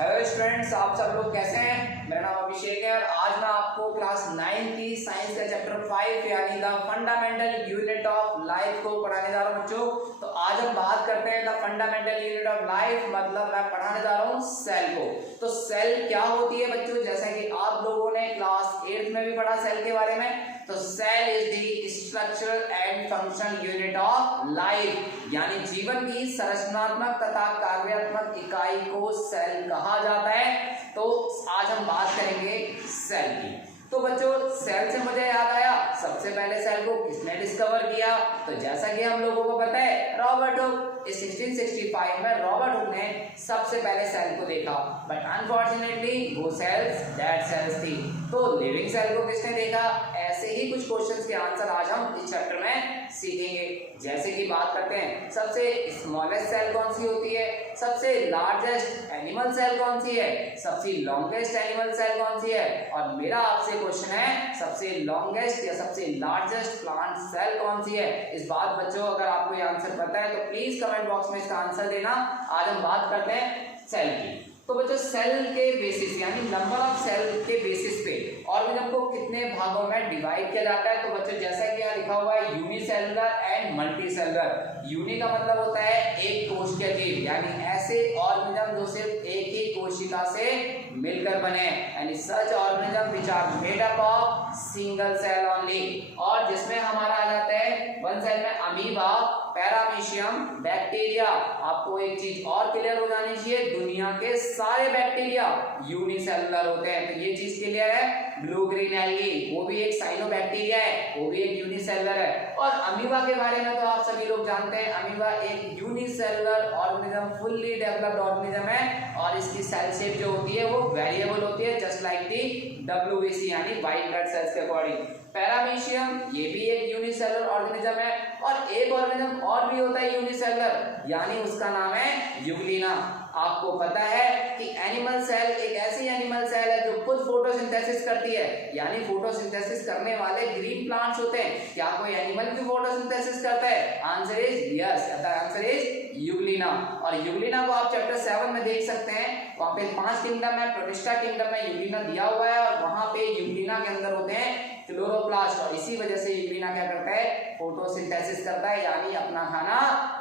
Hello students, आप सब लोग कैसे हैं। मेरा नाम अभिषेक है और आज मैं आपको क्लास 9 की साइंस का चैप्टर 5 यानी the fundamental unit of life को पढ़ाने जा रहा हूं बच्चों। तो आज हम बात करते हैं the fundamental unit of life, मतलब मैं पढ़ाने जा रहा हूं सेल को। तो सेल क्या होती है बच्चों, जैसा कि आप लोगों ने क्लास 8 में भी पढ़ा सेल के बारे में। तो cell is the structural and functional unit of life, यानी जीवन की संरचनात्मक तथा कार्यात्मक इकाई को सेल कहा जाता है। तो आज हम बात करेंगे सेल की। तो बच्चों, सेल से मुझे याद आया, सबसे पहले सेल को किसने डिस्कवर किया। तो जैसा कि हम लोगों को पता है, रॉबर्ट हुक। 1665 में रॉबर्ट हुक ने सबसे पहले सेल को देखा, बट अनफॉर्चुनेटली वो सेल्स डेड सेल्स थी। तो लिविंग सेल को किसने देखा। ऐसे ही कुछ क्वेश्चंस के आंसर आज हम इस चैप्टर में सीखेंगे। जैसे कि बात करते हैं, सबसे स्मॉलेस्ट सेल कौन सी होती है, सबसे लार्जेस्ट एनिमल सेल कौन सी है, सबसे लॉन्गेस्ट एनिमल सेल कौन सी है, और मेरा आपसे क्वेश्चन है सबसे लॉन्गेस्ट या सबसे लार्जेस्ट प्लांट सेल कौन सी है। इस बात बच्चों, अगर आपको ये आंसर पता है तो प्लीज कमेंट बॉक्स में इसका आंसर देना। आज हम बात करते हैं सेल की। तो बच्चों, सेल के बेसिस यानी नंबर ऑफ सेल के बेसिस पे ऑर्गेनिज्म को कितने भागों में डिवाइड किया जाता है। तो बच्चों, जैसा कि यहाँ लिखा हुआ है यूनिसेलुलर एंड मल्टीसेलुलर। यूनि का मतलब होता है एक कोशिकीय जीव, यानी ऐसे ऑर्गेनिज्म जो सिर्फ एक ही कोशिका से मिलकर बने, यानी such organism which are made up of single cell only. और जिसमें हमारा आ जाता है वन सेल में अमीबा, पैरामीशियम, बैक्टीरिया। आपको एक चीज और क्लियर हो जानी चाहिए, दुनिया के सारे बैक्टीरिया यूनिसेलुलर होते हैं। तो ये चीज क्लियर है। ब्लू ग्रीन एल्गी वो भी एक साइनोबैक्टीरिया है, वो भी एक यूनिसेलुलर है। और अमीबा के बारे में तो आप सभी लोग जानते हैं, अमीबा एक unicellular organism, fully developed organism है। और इसकी सेल शेप जो होती है वो वेरिएबल होती है, जस्ट लाइक दी WBC यानी व्हाइट ब्लड सेल्स के अकॉर्डिंग। पैरामीशियम ये भी एक यूनिसेलुलर ऑर्गेनिज्म है। और एक ऑर्गेनिज्म और भी होता है यूनिसेलुलर, यानी उसका नाम है यूग्लिना। आपको पता है कि एनिमल सेल एक ऐसी एनिमल सेल है जो खुद फोटोसिंथेसिस करती है, यानी फोटोसिंथेसिस करने वाले ग्रीन प्लांट्स होते हैं। क्या कोई एनिमल भी फोटोसिंथेसिस करता है। Answer is yes, the answer is Euglena. और यूग्लिना को आप चैप्टर 7 में देख सकते हैं, वहां पे 5 किंगडम है, प्रोटिस्टा किंगडम में यूग्लिना दिया हुआ है। और वहां पे यूग्लिना के अंदर होते हैं क्लोरोप्लास्ट, और इसी वजह से यूग्लिना क्या करता है, फोटोसिंथेसिस करता है, यानी अपना खाना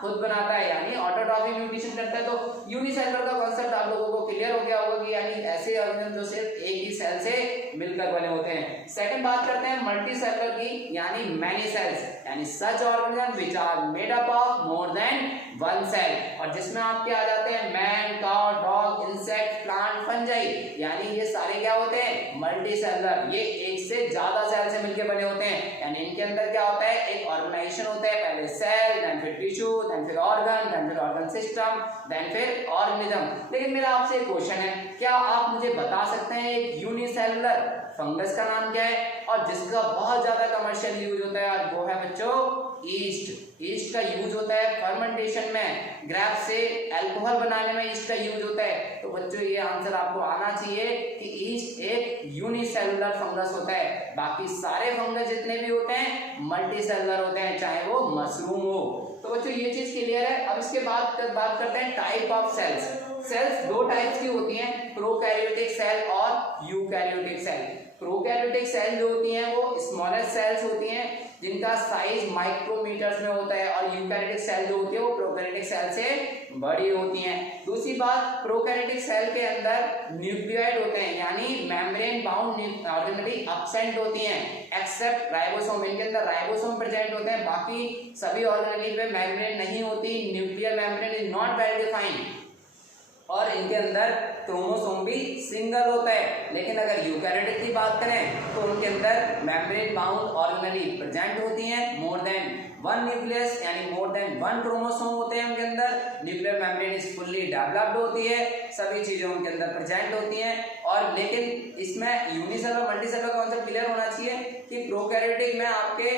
खुद बनाता है, यानी ऑटोट्रॉफिक न्यूट्रिशन करता है। तो यूनिसेलुलर का कांसेप्ट आप लोगों को क्लियर हो गया होगा कि यानी ऐसे ऑर्गेनिज्म जो सिर्फ एक ही सेल से मिलकर बने होते हैं। सेकंड बात करते हैं मल्टीसेलुलर की, यानी मैनी सेल्स, यानी such organism which are made up of more than one cell. और जिसमें आपके आ जाते हैं man, cow, dog, insect, plant, fungi, यानी ये सारे क्या होते हैं, मल्टीसेलुलर। ये एक से ज्यादा सेल से मिलकर बने होते हैं, यानी इनके अंदर क्या होता है, एक ऑर्गेनाइजेशन होता है, पहले सेल, देन फिर टिश्यू, देन फिर ऑर्गन, देन फिर ऑर्गन सिस्टम, देन फिर ऑर्गेनिज्म। लेकिन मेरा आपसे एक क्वेश्चन है, क्या आप मुझे बता सकते हैं एक यूनिसेलुलर फंगस का नाम क्या है, और जिसका बहुत ज्यादा कमर्शियल यूज होता है, वो है बच्चों ईस्ट। ईस्ट का यूज होता है फर्मेंटेशन में, ग्रेप से अल्कोहल बनाने में ईस्ट का यूज होता है। तो बच्चों, ये आंसर आपको आना चाहिए कि ईस्ट एक यूनिसेलुलर फंगस होता है। बाकी सारे फंगस जितने भी होते हैं मल्टीसेलुलर होते हैं, चाहे वो मशरूम हो। तो बच्चों, ये चीज क्लियर है। अब इसके बाद बात करते हैं टाइप ऑफ सेल्स। सेल्स दो टाइप्स की होती हैं, प्रोकैरियोटिक सेल और यूकैरियोटिक सेल। प्रोकैरियोटिक सेल जो होती हैं वो स्मॉलेस्ट सेल्स होती हैं, जिनका साइज माइक्रोमीटर्स में होता है, और यूकैरियोटिक सेल जो होती है वो प्रोकैरियोटिक सेल से बड़ी होती हैं। दूसरी बात, प्रोकैरियोटिक सेल के अंदर न्यूक्लियोइड होते हैं, यानी मेम्ब्रेन बाउंड ऑर्गेनेली एब्सेंट होती हैं, एक्सेप्ट राइबोसोम। इनके अंदर राइबोसोम प्रेजेंट होते हैं, बाकी सभी ऑर्गेनेली पे मेम्ब्रेन नहीं होती। Nuclear membrane is not well defined, और इनके अंदर क्रोमोसोम भी सिंगल होता है। लेकिन अगर यूकैरियोटिक की बात करें तो उनके अंदर मेम्ब्रेन बाउंड ऑर्गेनेली प्रेजेंट होती हैं, मोर देन वन न्यूक्लियस, यानी मोर देन वन क्रोमोसोम होते हैं उनके अंदर। Nuclear membrane is fully developed होती है, सभी चीजें उनके अंदर प्रेजेंट होती हैं। और लेकिन इसमें यूनिसेलुलर मल्टीसेलुलर कॉन्सेप्ट क्लियर होना चाहिए कि प्रोकैरियोटिक में आपके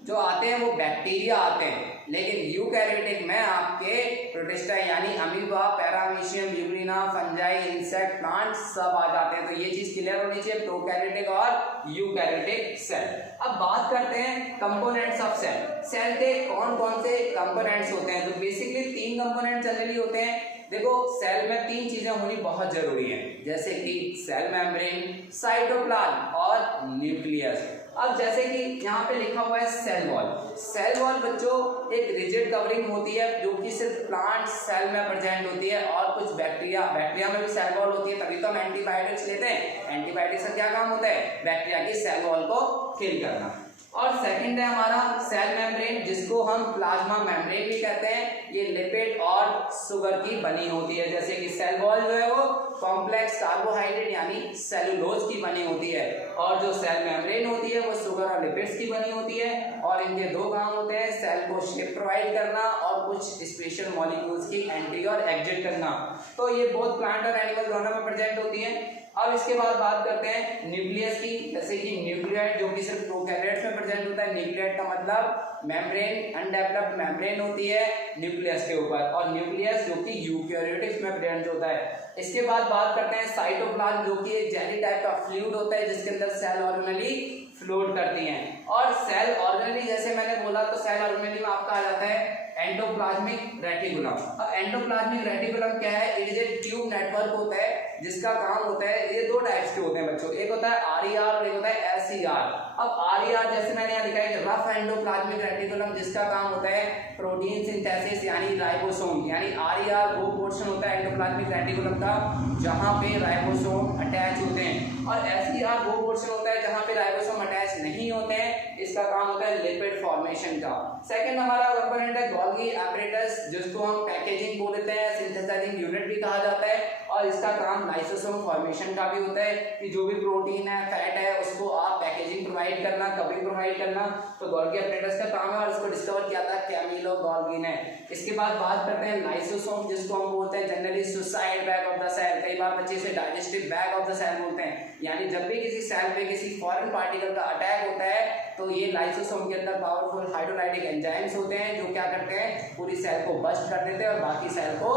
जो आते हैं वो बैक्टीरिया आते हैं, लेकिन यूकैरियोटिक में आपके प्रोटिस्टा यानी amoeba, paramecium, Euglena, fungi, insect, plant सब आ जाते हैं। तो ये चीज क्लियर होनी चाहिए, प्रोकैरियोटिक और यूकैरियोटिक सेल। अब बात करते हैं कंपोनेंट्स ऑफ सेल। सेल के कौन कौन से कंपोनेंट्स होते हैं। तो बेसिकली 3 कंपोनेंट जनरली होते हैं, देखो सेल में तीन चीजें होनी बहुत जरूरी है, जैसे कि सेल मेम्ब्रेन, साइटोप्लाज्म और न्यूक्लियस। अब जैसे कि यहाँ पे लिखा हुआ है सेल वॉल। सेल वॉल बच्चों एक रिजिड कवरिंग होती है जो कि सिर्फ प्लांट सेल में प्रेजेंट होती है, और कुछ बैक्टीरिया में भी सेल वॉल होती है, तभी तो हम एंटीबायोटिक्स लेते हैं। एंटीबायोटिक्स का क्या काम होता है? बैक्टीरिया की सेल वॉल को किल करना। और सेकंड है हमारा सेल मेम्ब्रेन, जिसको हम प्लाज्मा मेम्ब्रेन भी कहते हैं। ये लिपिड और शुगर की बनी होती है, जैसे कि सेल वॉल जो है वो कॉम्प्लेक्स कार्बोहाइड्रेट यानी सेलुलोज की बनी होती है, और जो सेल मेम्ब्रेन होती है वो शुगर और लिपिड्स की बनी होती है। और इनके दो काम होते हैं, सेल को शेप प्रोवाइड करना और कुछ स्पेशल मॉलिक्यूल्स की एंट्री और एग्जिट करना। तो ये बोथ प्लांट और एनिमल दोनों में प्रेजेंट होती है। अब इसके बाद बात करते हैं न्यूक्लियस की, जैसे कि न्यूक्लियाइड जो कि सिर्फ प्रोकैरियोट्स में प्रेजेंट होता है। न्यूक्लियाइड का मतलब मेम्ब्रेन, अनडेवलप्ड मेम्ब्रेन होती है न्यूक्लियस के ऊपर, और न्यूक्लियस जो कि यूकैरियोटिक्स में प्रेजेंट होता है। इसके बाद बात करते हैं साइटोप्लाज्म, जो कि एक जेली टाइप का फ्लूइड होता है जिसके अंदर सेल ऑर्गेनेली फ्लोट करती हैं। और सेल ऑर्गेनेली जैसे मैंने बोला, तो सेल ऑर्गेनेली में आपका आ जाता है एंडोप्लाज्मिक रेटिकुलम। अब एंडोप्लाज्मिक रेटिकुलम क्या है? It is a tube network होता है जिसका काम होता है, ये दो टाइप्स के होते हैं बच्चों, एक होता है आरईआर और एक होता है एसईआर। अब आरईआर जैसे मैंने यहाँ लिखा है रफ एंडोप्लाज्मिक रेटिकुलम, जिसका काम होता है प्रोटीन सिंथेसिस यानी राइबोसोम, यानी आरईआर वो पोर्शन होता है एंडोप्लाज्मिक रेटिकुलम का जहाँ पे राइबोसोम अटैच होते हैं, और एसईआर वो पोर्शन होता है जहाँ पे राइबोसोम अटैच नहीं होते हैं, इसका काम होता है लिपिड फॉर्मेशन का। सेकंड हमारा कंपोनेंट है गोल्गी एपरेटस, जिसको हम पैकेजिंग बोल देते हैं, सिंथेसाइजिंग यूनिट भी कहा जाता है, और इसका काम लाइसोसोम फॉर्मेशन का भी होता है कि जो भी प्रोटीन है, फैट है, उसको आप पैकेजिंग प्रोवाइड करना, कवरिंग प्रोवाइड करना, तो गोल्गी एपरेटस का काम है, और इसको डिस्कवर किया था कैमिलो गोल्गी ने। इसके बाद बात करते हैं लाइसोसोम, जिसको हम बोलते हैं generally suicide bag of the cell, कई बार बच्चे इसे digestive bag of the cell बोलते हैं, यानी जब भी किसी सेल पे किसी फॉरेन पार्टिकल का अटैक होता है तो ये लाइसोसोम के अंदर पावरफुल हाइड्रोलाइटिक एंजाइम्स होते हैं जो क्या करते हैं, पूरी सेल को बस्ट कर देते हैं और बाकी सेल को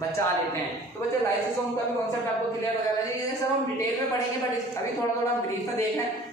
बचा लेते हैं। तो बच्चे लाइसोसोम का भी कॉन्सेप्ट आपको क्लियर हो जाना चाहिए, ये सब हम डिटेल में पढ़ेंगे, बट अभी थोड़ा थोड़ा हम ब्रीफ में देख रहे हैं।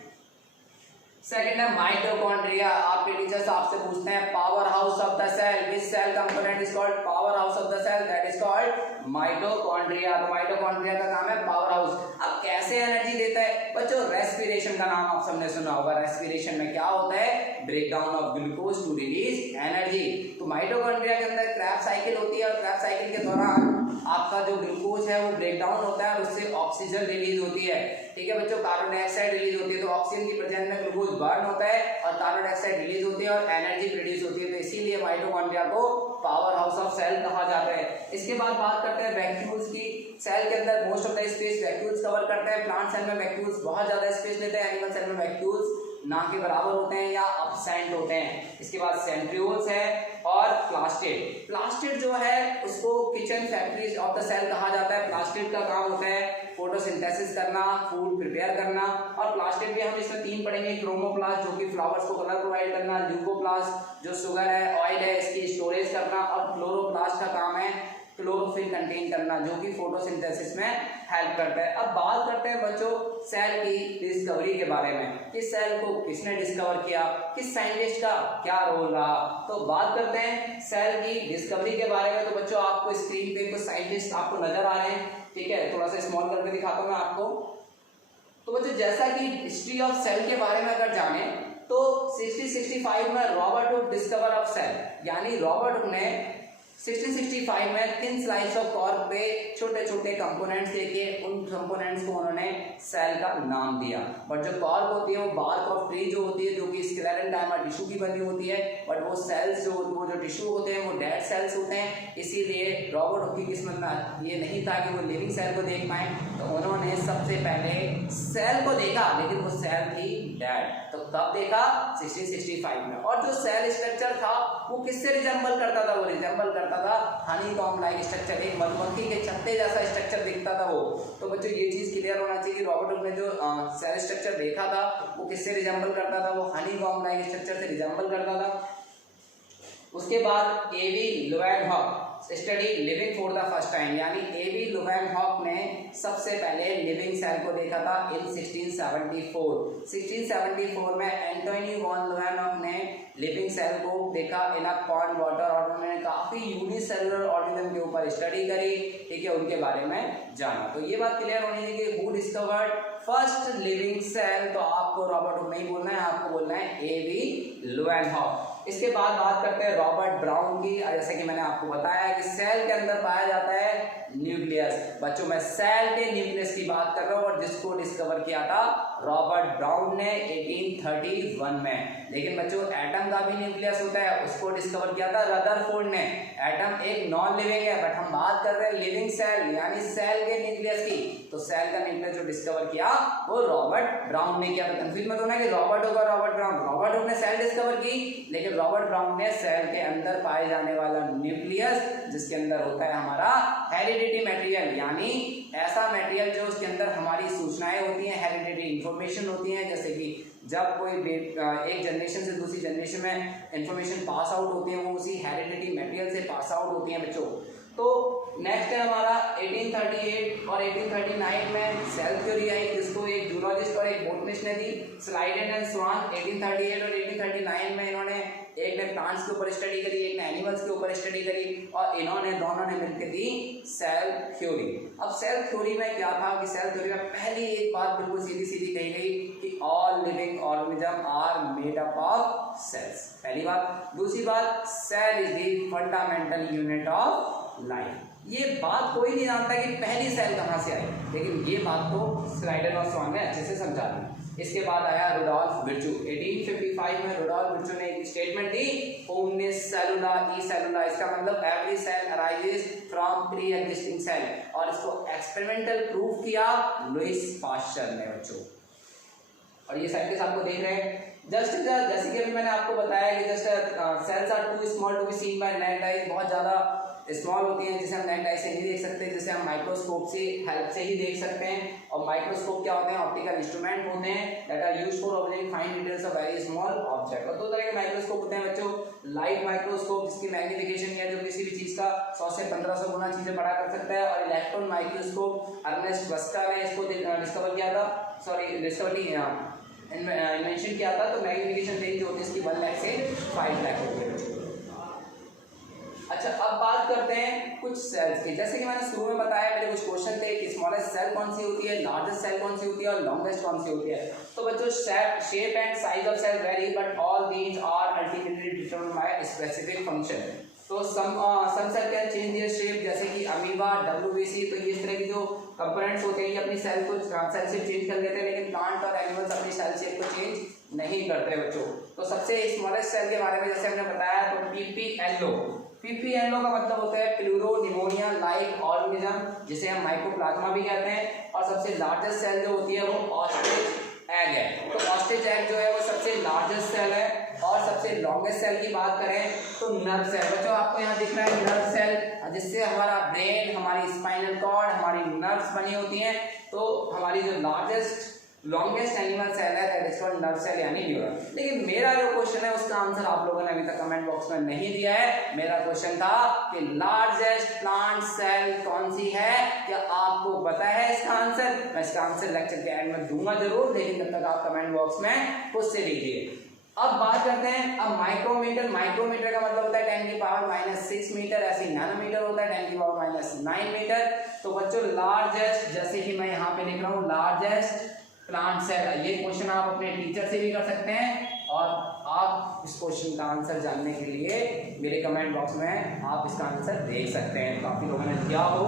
सेकंड है माइटोकॉन्ड्रिया। आपके टीचर्स आपसे पूछते हैं power house of the cell, which cell component is called power house of the cell, that is called mitochondria. तो माइटोकॉन्ड्रिया का काम है पावर हाउस। अब कैसे एनर्जी देता है बच्चों? रेस्पिरेशन का नाम आप सबने सुना होगा। रेस्पिरेशन में क्या होता है? Break down of glucose to release energy. तो माइटोकॉन्ड्रिया के अंदर क्रैब साइकिल होती है, और क्रैब साइकिल के दौरान आपका जो ग्लूकोज है वो ब्रेक डाउन होता है और उससे ऑक्सीजन रिलीज होती है। ठीक है बच्चों, कार्बन डाइऑक्साइड रिलीज होती है, तो ऑक्सीजन की प्रेजेंस में ग्लूकोज बर्न होता है और कार्बन डाइऑक्साइड रिलीज होती है और एनर्जी प्रोड्यूस होती है, तो इसीलिए माइटोकॉन्ड्रिया को पावर हाउस ऑफ सेल कहा जाता है। इसके बाद बात करते हैं वैक्यूल्स की। सेल के अंदर most of the space vacuoles cover करते हैं। प्लांट सेल में वैक्यूल्स बहुत ज्यादा स्पेस लेते हैं, एनिमल सेल में वैक्यूल्स ना के बराबर होते हैं या अपसेंट होते हैं। इसके बाद सेंट्रियोल्स है और प्लास्टिड। प्लास्टिड जो है उसको kitchen factories of the cell कहा जाता है। प्लास्टिड का काम होता है फोटोसिंथेसिस करना, फूड प्रिपेयर करना, और प्लास्टिड भी हम इसमें तीन पढ़ेंगे। क्रोमोप्लास्ट जो कि फ्लावर्स को कलर प्रोवाइड करना, ल्यूकोप्लास्ट जो शुगर है, ऑयल है, इसकी स्टोरेज करना, और क्लोरोप्लास्ट का काम है क्लोरोफिल कंटेन करना जो कि फोटोसिंथेसिस में हेल्प करता है। अब बात करते हैं बच्चों सेल की डिस्कवरी के बारे में कि सेल को किसने डिस्कवर किया, किस साइंटिस्ट का क्या रोल रहा। तो बात करते हैं सेल की डिस्कवरी के बारे में। तो बच्चों आपको स्क्रीन पे कुछ साइंटिस्ट आपको नजर आ रहे हैं, ठीक है, थोड़ा सा स्मॉल करके दिखाता हूं मैं आपको। तो बच्चों जैसा कि हिस्ट्री ऑफ सेल के बारे में अगर जाने तो 1665 में Robert Hooke discover of cell, यानी रॉबर्ट हुक ने 1665 में थिन स्लाइस ऑफ कॉर्क पे छोटे छोटे कंपोनेंट्स देके उन कंपोनेंट्स को उन्होंने सेल का नाम दिया। बट जो कॉर्क होती है वो बार्क ऑफ ट्री जो होती है, जो कि स्क्लेरेंडाइमा टिश्यू की बनी होती है, बट वो सेल्स वो जो टिश्यू होते हैं वो डेड सेल्स होते हैं। इसीलिए रॉबर्ट हुक की किस्मत में ये नहीं था कि वो लिविंग सेल को देख पाए, तो उन्होंने सबसे पहले सेल को देखा, लेकिन वो सेल थी डेड। तो कब देखा? 1665 में। और जो सेल स्ट्रक्चर था वो किससे रिजेंबल करता था? वो रिजेंबल करता था हनीकॉम्ब लाइक स्ट्रक्चर, एक मधुमक्खी के छत्ते जैसा स्ट्रक्चर दिखता था वो। तो बच्चों ये चीज क्लियर होना चाहिए कि रॉबर्ट हुक ने जो सेल स्ट्रक्चर देखा था वो किससे रिजेंबल करता था? वो हनीकॉम्ब लाइक स्ट्रक्चर से रिजेंबल करता था। उसके बाद AV Leeuwenhoek study living for the first time, यानी एवी लुवेनहॉक ने सबसे पहले लिविंग सेल को देखा था इन 1674 में एंटोनी वॉन लुवेनहॉक ने लिविंग सेल को देखा इन अ पॉन्ड वाटर, और उन्होंने काफी यूनिसेलुलर ऑर्गेनिज्म के ऊपर स्टडी करी, ठीक है, उनके बारे में जाना। तो ये बात क्लियर होनी चाहिए कि who discovered first living cell, तो आपको रॉबर्ट हुक नहीं बोलना है, आपको बोलना है एवी लुवेनहॉक। इसके बाद बात करते हैं रॉबर्ट ब्राउन की। जैसे कि मैंने आपको बताया कि सेल के अंदर पाया जाता है न्यूक्लियस। बच्चों मैं सेल के न्यूक्लियस की बात कर रहा हूँ, और जिसको डिस्कवर किया था रॉबर्ट ब्राउन ने 1831 में। लेकिन बच्चों एटम का भी न्यूक्लियस होता है, उसको डिस्कवर किया था रदरफोर्ड ने। एटम एक नॉन लिविंग है, बट हम बात कर रहे हैं लिविंग सेल, यानी सेल के न्यूक्लियस की। तो सेल का न्यूक्लियस जो डिस्कवर किया वो रॉबर्ट ब्राउन ने किया। तो कंफ्यूज मत होना कि रॉबर्ट होगा रॉबर्ट ब्राउन। रॉबर्ट हुक ने सेल डिस्कवर की, लेकिन रॉबर्ट ब्राउन ने सेल के अंदर पाए जाने वाला न्यूक्लियस, जिसके अंदर होता है हमारा हेरिडिटी मटेरियल, यानी ऐसा मटेरियल जो उसके अंदर हमारी सूचनाएं होती हैं, हेरिडिटी इंफॉर्मेशन होती हैं। जैसे कि जब कोई एक जनरेशन से दूसरी जनरेशन में इंफॉर्मेशन पास आउट होती है, वो उसी हेरिडिटी मटेरियल से पास आउट होती है बच्चों। तो नेक्स्ट है हमारा 1838 और 1839 में सेल थ्योरी आई, जिसको एक जूलॉजिस्ट और एक बोटनिस्ट ने दी, स्लाइडेन एंड स्वान। 1838 और 1839 में इन्होंने, एक ने प्लांट्स के ऊपर स्टडी करी, एक ने एनिमल्स के ऊपर स्टडी करी, और इन्होंने दोनों ने मिलकर दी सेल थ्योरी। अब सेल थ्योरी में क्या था कि सेल थ्योरी में पहली एक बात बिल्कुल सीधी सीधी कही गई कि all living organism are made up of cells, पहली बात। दूसरी बात, cell is the fundamental unit of life. ये बात कोई नहीं जानता कि पहली सेल कहाँ से आई, लेकिन ये बात तो स्लाइडन और स्वान ने अच्छे से समझा दी। इसके बाद आया रुडोल्फ विर्चू। 1855 में रुडोल्फ विर्चू ने एक स्टेटमेंट दी, ओमनिस सेलुला ई सेलुला, इसका मतलब every cell arises from pre existing cell, और इसको एक्सपेरिमेंटल प्रूफ किया लुइस पास्चर ने बच्चों। और ये साइंटिस्ट आपको देख रहे हैं, जैसे कि अभी मैंने आपको बताया कि cells are too small to be seen by naked eye, बहुत ज़्यादा स्मॉल होती हैं जिसे हम नेक्ड आई से नहीं देख सकते, जिसे हम माइक्रोस्कोप से हेल्प से ही देख सकते हैं। और माइक्रोस्कोप क्या होते हैं, ऑप्टिकल इंस्ट्रूमेंट होते हैं that are used for observing fine details of very small object. और दो तरह के माइक्रोस्कोप होते हैं बच्चों, लाइट माइक्रोस्कोप जिसकी मैग्निफिकेशन है जो किसी भी चीज़ का 100 से 1500 गुना चीज़ें बड़ा कर सकता है, और इलेक्ट्रॉन माइक्रोस्कोप अर्नेस्ट वस्का ने इसको डिस्कवर किया था, इन्वेंशन किया था। तो मैग्निफिकेशन रेंज जो होती है इसकी 1 लाख से 5 लाख होती है। अच्छा, अब बात करते हैं कुछ सेल्स की। जैसे कि मैंने शुरू में बताया, मेरे कुछ क्वेश्चन थे कि स्मॉलेस्ट सेल कौन सी होती है, लार्जेस्ट सेल कौन सी होती है, और लॉन्गेस्ट कौन सी होती है। तो बच्चों shape and size of cell vary, but all these are ultimately determined by specific function. तो some cell can change their shape, जैसे कि अमीबा, डब्ल्यूबीसी, तो ये इस तरह की जो कंपोनेंट्स होते हैं ये अपनी सेल शेप चेंज कर लेते हैं, लेकिन प्लांट और एनिमल्स अपनी सेल शेप को चेंज नहीं करते बच्चों। तो सबसे स्मॉलेस्ट सेल के बारे में जैसे हमने बताया, तो पीपीएलओ का मतलब होता है प्लूरो निमोनिया लाइक ऑर्गेनिज्म, जिसे हम माइकोप्लाज्मा भी कहते हैं। और सबसे लार्जेस्ट सेल जो होती है वो ऑस्ट्रिच एग है। तो ऑस्ट्रिच एग जो है वो सबसे लार्जेस्ट सेल है। और सबसे लॉन्गेस्ट सेल की बात करें तो नर्व सेल। बच्चों आपको यहाँ दिख रहा है नर्व सेल, जिससे हमारा ब्रेन, हमारी स्पाइनल कॉर्ड, हमारी नर्व्स बनी होती हैं। तो हमारी जो लॉन्गेस्ट एनिमल सेल है that is called nerve cell यानी न्यूरॉन। लेकिन मेरा जो क्वेश्चन है उसका आंसर आप लोगों ने अभी तक कमेंट बॉक्स में नहीं दिया है। मेरा क्वेश्चन था कि लार्जेस्ट प्लांट सेल कौन सी है, क्या आपको पता है इसका आंसर? मैं इसका आंसर लेक्चर के एंड में दूंगा जरूर, लेकिन तब तक आप कमेंट बॉक्स में खुद से लिखिए। अब बात करते हैं अब माइक्रोमीटर। माइक्रोमीटर का मतलब होता है 10 की पावर -6 मीटर, ऐसे नैनोमीटर होता है 10 की पावर -9 मीटर। तो बच्चों लार्जेस्ट, जैसे कि मैं यहाँ पे लिख रहा हूँ लार्जेस्ट प्लांट सेल, ये क्वेश्चन आप अपने टीचर से भी कर सकते हैं। और आप इस क्वेश्चन का आंसर जानने के लिए मेरे कमेंट बॉक्स में आप इसका आंसर देख सकते हैं, काफी लोगों ने दिया हो।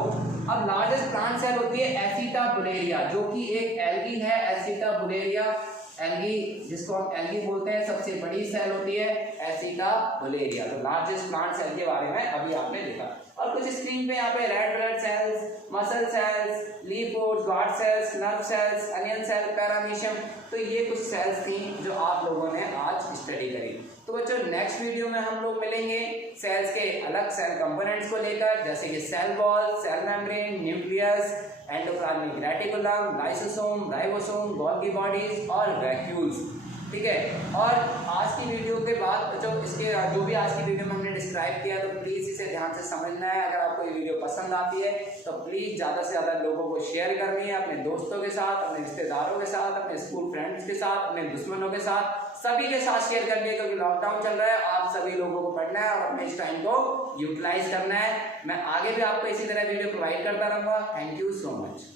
अब लार्जेस्ट प्लांट सेल होती है एसिटाबुलेरिया, जो कि एक एल्गी है। एसिटाबुलेरिया एल्गी, जिसको हम एल्गी बोलते हैं, सबसे बड़ी सेल होती है एसिटाबुलेरिया। तो लार्जेस्ट प्लांट सेल के बारे में अभी आपने देखा। और कुछ स्क्रीन पे यहाँ पे red blood cells, muscle cells, लीपोड्स, guard cells, nerve cells, onion cell, paramecium, तो ये कुछ सेल्स थी जो आप लोगों ने आज स्टडी करी। तो बच्चों नेक्स्ट वीडियो में हम लोग मिलेंगे सेल्स के अलग सेल कंपोनेंट्स को लेकर, जैसे कि cell wall, cell membrane, nucleus, endoplasmic reticulum, lysosome, ribosome, Golgi bodies और वैक्यूल्स। ठीक है। और आज की वीडियो के बाद जो भी आज की वीडियो में हमने डिस्क्राइब किया, तो प्लीज़ इसे ध्यान से समझना है। अगर आपको ये वीडियो पसंद आती है तो प्लीज़ ज़्यादा से ज़्यादा लोगों को शेयर करनी है, अपने दोस्तों के साथ, अपने रिश्तेदारों के साथ, अपने स्कूल फ्रेंड्स के साथ, अपने दुश्मनों के साथ, सभी के साथ शेयर करनी है, क्योंकि लॉकडाउन चल रहा है। आप सभी लोगों को पढ़ना है और अपने इस टाइम को यूटिलाइज करना है। मैं आगे भी आपको इसी तरह वीडियो प्रोवाइड करता रहूँगा। Thank you so much.